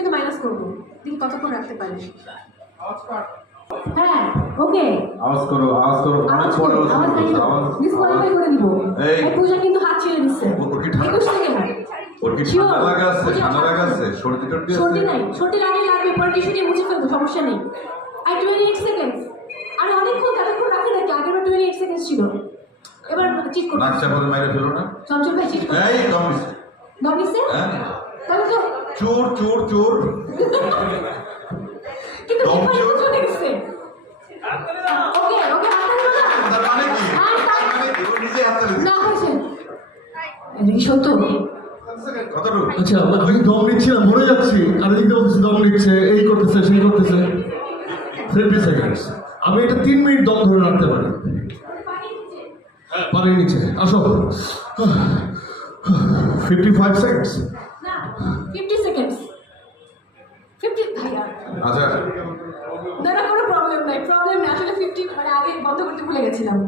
কিন্তু মাইনাস করবো, দেখি কতক্ষণ রাখতে পারি। হ্যাঁ ওকে, আওয়াজ করো আওয়াজ করো, অনেক পরে ডিসকোয়ালিফাই করে দিব। এই পূজা কিন্তু হাত ছেড়ে দিচ্ছে। 21 সেকেন্ড। ওর কি ঠান্ডা লাগা আছে? ঠান্ডা লাগা আছে? সর্দি টর্দি আছে? সর্দি নাই, সর্দি লাগলে পেপার টিস্যু দিয়ে মুছে ফেলবো, সমস্যা নেই। আর 28 সেকেন্ড, আরে অনেকক্ষণ ততক্ষণ রাখি নাকি? আগেরবার 28 সেকেন্ড ছিল, এবার চিট করতে নাক চাপা মেরে ফেলো না। চঞ্চল ভাই চিট করতে। এই দম দিছে। দম দিছে? হ্যাঁ তাহলে তো চোর চোর চোর। কিন্তু দম পেপার চোর। চলে গেছে। ওকে ওকে, হাত তুলো না। তার মানে কি? আর তার মানে কি? ও নিজে হাতে দিছে। না হয়েছে, এটা কি সত্য? কতটুকু? আচ্ছা আমি দম নিচ্ছি আর মরে যাচ্ছি, আর এদিকে বলতেছে দম নিচ্ছে, এই করতেছে সেই করতেছে। 30 সেকেন্ডস, আমি এটা 3 মিনিট দম ধরে রাখতে পারি। পানির নিচে আসো। 55 সেকেন্ডস। না 50 সেকেন্ডস। 50 ভাইয়া, আচ্ছা না না কোনো প্রবলেম নাই, প্রবলেম নাই আসলে 50 মানে আগে বন্ধ করতে ভুলে গেছিলাম।